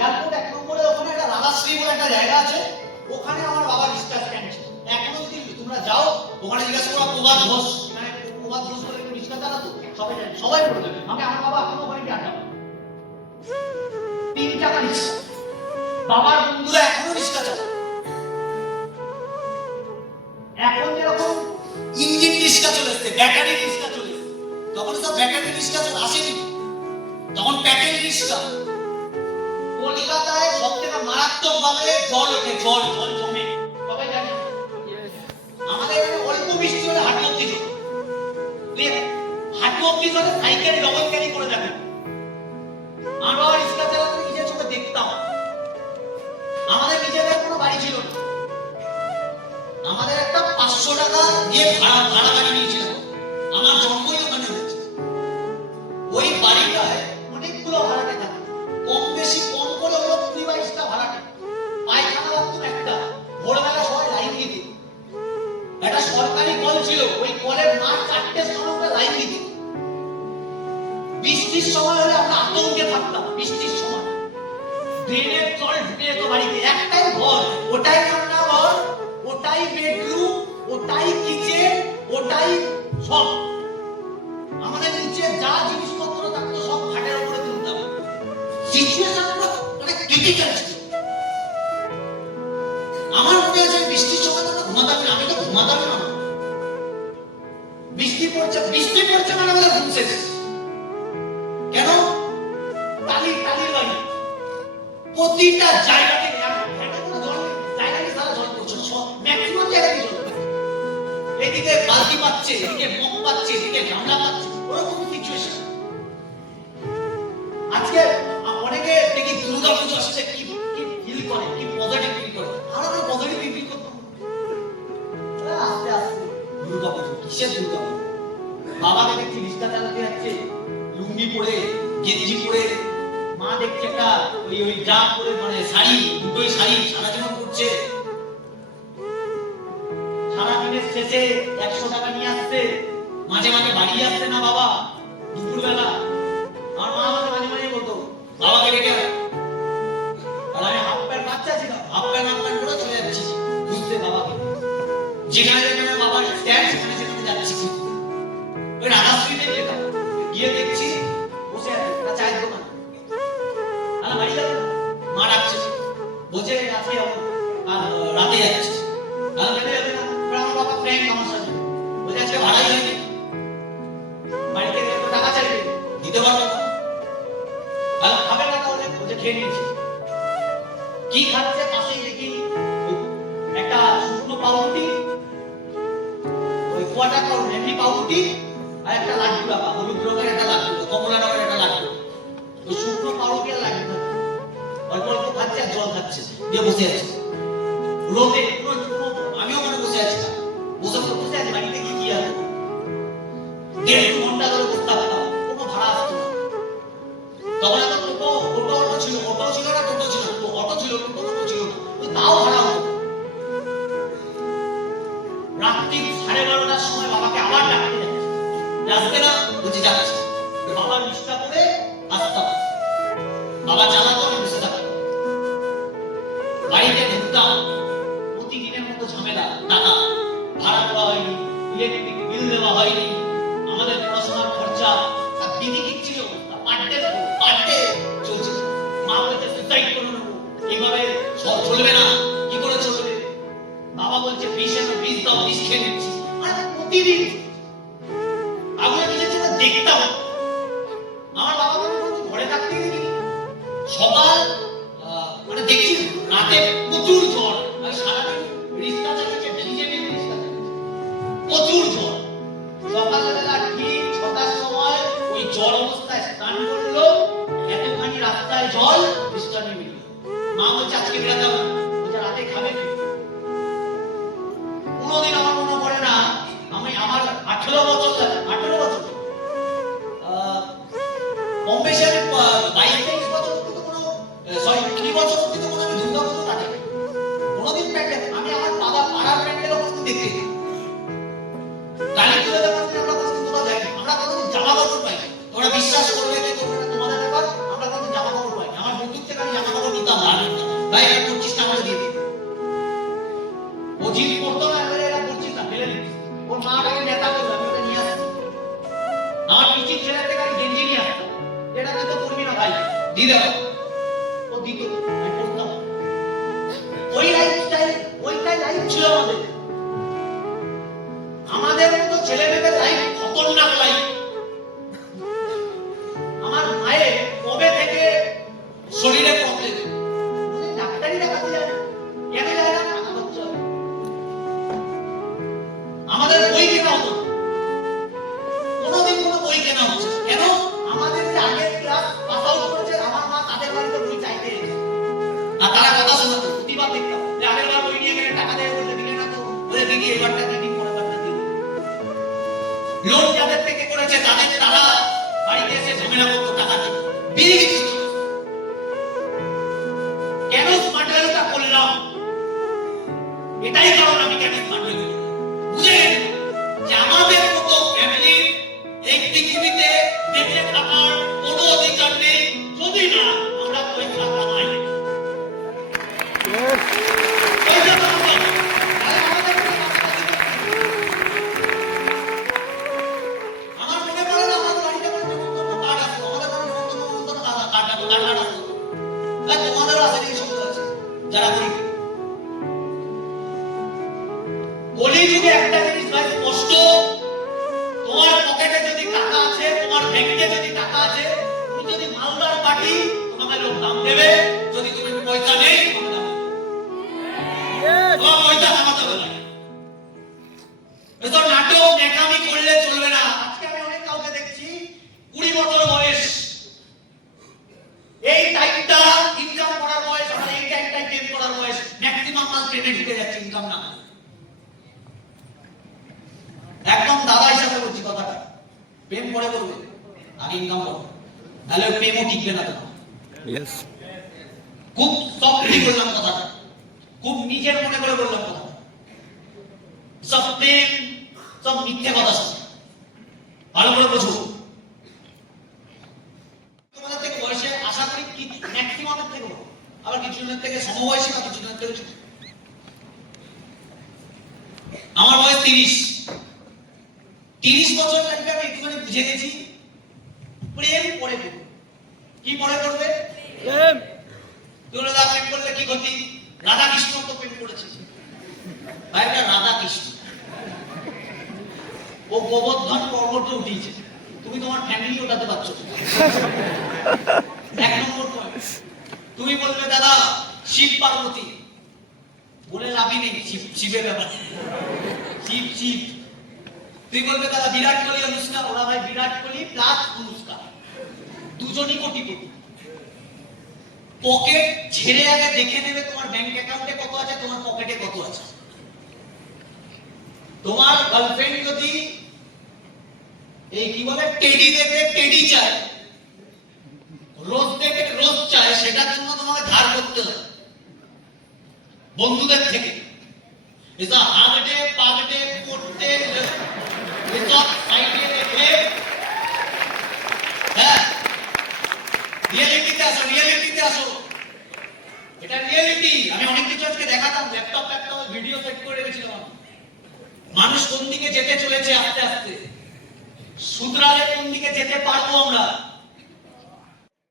Airport 1 নম্বরে ওখানে একটা রাধাশ্রী বলে একটা জায়গা আছে, ওখানে আমার বাবা রিক্সা স্ট্যান্ড ছিল। এখনো যদি তোমরা যাও ওখানে জিজ্ঞাসা করো প্রভাত ঘোষ, এখানে প্রভাত ঘোষ বলে একটু রিক্সা চালাতো, সবাই জানে, সবাই বলে দেবে। আমার বাবা এখনো ওখানে গিয়ে আড্ডা মারে। 3 টাকা রিক্সা, বাবার বন্ধুরা এখনো রিক্সা চালায়। এখন যেরকম ইঞ্জিন রিক্সা চলে এসছে, ব্যাটারি রিক্সা চলে এসছে, তখন সব ব্যাটারি রিক্সা আসেনি, তখন প্যাটেল রিক্সা। কলকাতায় সবথেকে মারাত্মক ভাবে জল ওঠে, জল জমে, সবাই জানে। আমাদের এখানে অল্প বৃষ্টি হলে হাঁটু অব্দি জল, হাঁটু অব্দি জলে সাইকেল ডবল ক্যারি করে যাবে। আমার বাবা রিক্সা চালাতে নিজের চোখে দেখতাম। আমাদের নিজেদের কোনো বাড়ি ছিল না, আমাদের একটা 500 টাকা দিয়ে ভাড়া বাড়ি নিয়েছিলাম। আমার জন্মই ওখানে হয়েছে। ওই বাড়িটায় অনেকগুলো ভাড়াটে থাকে, কম বেশি কম করে হলো 20-22টা ভাড়াটে। পায়খানা বাথরুম একটা, ভোরবেলা সবাই লাইন দিত। একটা সরকারি কল ছিল, ওই কলের মাঠ 4টে সময় লাইন দিত। বৃষ্টির সময় হলে আমরা আতঙ্কে থাকতাম। বৃষ্টির সময় ড্রেনের জল ঢুকে যেত বাড়িতে। একটাই ঘর, ওটাই রান্নাঘর, ওটাই বেডরুম, ওটাই কিচেন, ওটাই সব। আমাদের নিচে যা জিনিসপত্র থাকতো সব খাটের উপরে তুলতাম। সিচুয়েশনটা মানে ক্রিটিক্যাল ছিল। আমার মনে আছে বৃষ্টির সময় আমরা ঘুমাতাম না, আমি তো ঘুমাতাম না। বৃষ্টি পড়ছে মানে আমাদের ঘুম শেষ। কেন? টালির বাড়ি, প্রতিটা জায়গাতে এদিকে বালতি পাচ্ছে, এদিকে মগ পাচ্ছে, এদিকে গামলা পাচ্ছে, ওরকম সিচুয়েশন। আজকে অনেকে দেখি দুর্গা পুজো আসছে, কি ফিল করে, কি পজিটিভ ফিল করে। আমরা পজিটিভ ফিল করতাম আস্তে আস্তে। দুর্গা পুজো কিসের দুর্গা পুজো? বাবাকে দেখছি রিক্সা চালাতে যাচ্ছে, লুঙ্গি পরে, গেঞ্জি পরে। মা দেখছে একটা ওই যা পরে, মানে শাড়ি, দুটোই শাড়ি সারা জীবন পরছে। সারাদিনের শেষে 100 টাকা নিয়ে আসছে, মাঝে মাঝে বাড়ি আসছে না বাবা দুপুরবেলা। আমার মা আমাকে মাঝে মাঝে বলতো বাবাকে রেখে, আর আমি হাফ প্যান্ট বাচ্চা ছিলাম, হাফ প্যান্ট করে চলে যাচ্ছি খুঁজতে বাবাকে। যেখানে যেখানে বাবার স্ট্যান্ড সেখানে সেখানে যাচ্ছি। ওই রাধাশ্রীতে যেতাম, গিয়ে দেখছি বসে আছে একটা চায়ের দোকান। আর বাড়ি যাবো না, মা ডাকছে, বসে আছে, আর রাতে যাচ্ছে। আর বেড়ে যাবে না, আমার বাবা ফ্রেন্ড আমার সাথে বলে আজকে ভাড়াই হয়নি, বাড়িতে গেলে তো টাকা চাইবে, দিতে পারবো না। আর খাবে না তাহলে, বলছে খেয়ে নিয়েছি। কি খাচ্ছে? পাশেই দেখি একটা শুকনো পাউরুটি, ওই কোয়াটা পাউরুটি, এমনি পাউরুটি, আর একটা লাড্ডু রাখা, হলুদ রঙের একটা লাড্ডু, কমলা রঙের একটা লাড্ডু। ওই শুকনো পাউরুটি আর লাড্ডু অল্প অল্প খাচ্ছে আর জল খাচ্ছে, দিয়ে বসে আছে রোদে। আমিও ওখানে বসে আছি, বসে আছি, বাড়িতে কি আছে 1.5 ঘন্টা ধরে বসে থাকতাম, কোনো ভাড়া আসতো না। তখন এখন অটো ছিল, অটো ছিল না, টোটো ছিল, অটো ছিল, টোটো ছিল না, তাও ভাড়া হতো। রাত্রি 12:30টার সময় বাবাকে আবার ডাকতে যাচ্ছে, আসবে না, বুঝি যাচ্ছে। বাবার রিক্সা করে আসতাম, বাবা চালাতো, আমি বসে থাকতাম। বাড়িতে ঢুকতাম, প্রতিদিনের মতো ঝামেলা, টাকা ভাড়া দেওয়া হয়নি, ইলেকট্রিক বিল দেওয়া হয়নি, আমাদের পড়াশোনার খরচা। আর দিদি কি ছিল, পার্টে চলছে। মা বলছে সুসাইড করে নেবো, এইভাবে চলবে না, কি করে চলবে? বাবা বলছে বিষ দাও, বিষ খেয়ে নিচ্ছি। আর প্রতিদিন আমরা নিজের চোখে দেখতাম। আমার বাবা ঘরে থাকতে দেখি সকাল, মানে দেখছি রাতে প্রচুর ঝড়, আর সারাদিন রিক্সা চালিয়েছে, বিজেপির রিক্সা চালিয়েছে, প্রচুর ঝড়। সকালবেলা ঠিক 6টার সময় ওই ঝড় অবস্থায় স্নান করলো, এতখানি রাস্তায় জল, রিক্সা নেমে গেল। মা বলছে আজকে বেড়াতে হবে না, বলছে রাতে খাবে কি? কোনোদিন আমার মনে পড়ে না, আমি আমার 18 বছর কম বেশি, আমি 22-23 বছর কিন্তু কোনো, সরি 20 বছর কিন্তু কোনো আমি দুর্গা পুজো কাটে কোনোদিন প্যান্ডেল, আমি আমার বাবা পাড়ার প্যান্ডেলও কোনোদিন দেখতে যাই। কালী পুজো যখন আমরা কোনোদিন কোথাও যাই, আমরা কোনোদিন জামা কাপড় পাই। তোমরা বিশ্বাস করবে কি করবে না তোমাদের ব্যাপার, আমরা কোনোদিন জামা কাপড় পাই। আমার বন্ধুর থেকে আমি জামা কাপড় ভাই এটা করছিস না আমাকে দিয়ে দে। ও জিদ করতো না, এরা করছিস না ফেলে দিচ্ছিস। ওর মাটাকে নেতা করবে, আমি ওটা নিয়ে আসছি। আমার পিচির ছেলের থেকে আমি গেঞ্জি নিয়ে আসতাম, এটা তুই তো করবি না ভাই, দিয়ে দেবো। ও দিত, আমি করতাম। ওই লাইফস্টাইল, ওইটাই লাইফ ছিল আমাদের। আমাদের মতো ছেলে মেয়েদের লাইফ খতরনাক লাইফ। আমার মায়ের কবে থেকে শরীরে প্রবলেম, ডাক্তারি দেখাতে যায় না, কেন যায় না? টাকা খরচা। আমাদের বই কেনা হতো, কোনোদিন কোনো বই কেনা হচ্ছে কেন? আমাদের যে আগের ক্লাস পাস আউট করেছে আমার মা, তাদের বাড়িতে বই চাইতে এসেছে। আর তারা কথা শোনাতো, প্রতিবার দেখতাম যে আগের বার বই নিয়ে গেলে টাকা দেয় বলতে দিলে না, তো ওদের দিদি এবারটা দিদি পরে বারটা দিদি। লোন যাদের থেকে করেছে তাদের, তারা বাড়িতে এসে ঝামেলা করতো টাকা দিয়ে। বিয়ে দিত। কেন স্মার্ট ভ্যালুটা করলাম? এটাই কারণ আমি কেন স্মার্ট ভ্যালু বুঝে গেছি যে আমাদের মতো ফ্যামিলি এই পৃথিবীতে বেঁচে থাকার কোনো অধিকার নেই যদি না আমরা পয়সা কামাই। পয়সা কামাই। আমার মনে পড়ে না আমাদের বাড়িতে কোনো কার্ড আসতো, আমাদের কোনো কার্ড আসতো। তোমাদেরও আছে এই শব্দ আছে যারা গরিব। কলিযুগে একটা জিনিস ভাই স্পষ্ট, তোমার পকেটে যদি টাকা আছে, তোমার ব্যাংকে যদি টাকা আছে, তুমি যদি মালদার পার্টি, তোমাকে লোক দাম দেবে। যদি তুমি পয়সা নেই, তোমাকে দাম দেবে। তোমার পয়সা কামাতে হবে না। এসব নাটক নেকামি করলে চলবে না। আজকে আমি অনেক কাউকে দেখছি 20 বছর বয়স, এই টাইমটা ইনকাম করার বয়স, আর এই টাইমটা পেমেন্ট করার বয়স, ম্যাক্সিমাম মাস পেমেন্ট ঢুকে যাচ্ছে ইনকাম না। একদম দাদা হিসাবে বলছি কথাটা, প্রেম পরে করবে, আগে ইনকাম করো, তাহলে প্রেমও টিকবে না তোমার। খুব সফটলি বললাম কথাটা, খুব নিজের মনে করে বললাম কথাটা। সব প্রেম, সব মিথ্যে কথা, সব ভালো করে বোঝো। তোমাদের থেকে বয়সে আশা করি কি ম্যাক্সিমামের থেকে বড়, আবার কিছু জনের থেকে সমবয়সী বা কিছু জনের থেকে ছোট। আমার বয়স 30 বছর লাগবে। আমি একটুখানি বুঝে গেছি প্রেম পরে করবে। কি পরে করবে? প্রেম। তোমরা দা প্রেম করলে কি ক্ষতি? রাধা কৃষ্ণ তো প্রেম করেছে ভাই, এটা রাধা কৃষ্ণ, ও গোবর্ধন পর্বতে উঠিয়েছে, তুমি তোমার ফ্যামিলি ওঠাতে পারছো। এক নম্বর পয়েন্ট। তুমি বলবে দাদা শিব পার্বতী, বলে লাভই নেই, শিবের ব্যাপারে শিব শিব। তুই বলবে দাদা বিরাট কোহলি অনুষ্কা, ওরা ভাই বিরাট কোহলি প্লাস অনুষ্কা, দুজনই কোটি কোটি। পকেট ছেড়ে আগে দেখে নেবে তোমার ব্যাংক অ্যাকাউন্টে কত আছে, তোমার পকেটে কত আছে। তোমার গার্লফ্রেন্ড যদি এই কি বলে টেডি দেখে টেডি চায়, রোজ দেখে রোজ চায়, সেটার জন্য তোমাকে ধার করতে হবে বন্ধুদের থেকে। এটা আগডে পাগডে করতে এসব সাইডে রেখে, হ্যাঁ রিয়েলিটিতে আসো, রিয়েলিটিতে আসো। এটা রিয়েলিটি। আমি অনেক কিছু আজকে দেখাতাম, ল্যাপটপ ভিডিও সেট করে রেখেছিলাম। মানুষ কোন দিকে যেতে চলেছে আস্তে আস্তে, শুধরালে কোন দিকে যেতে পারবো আমরা।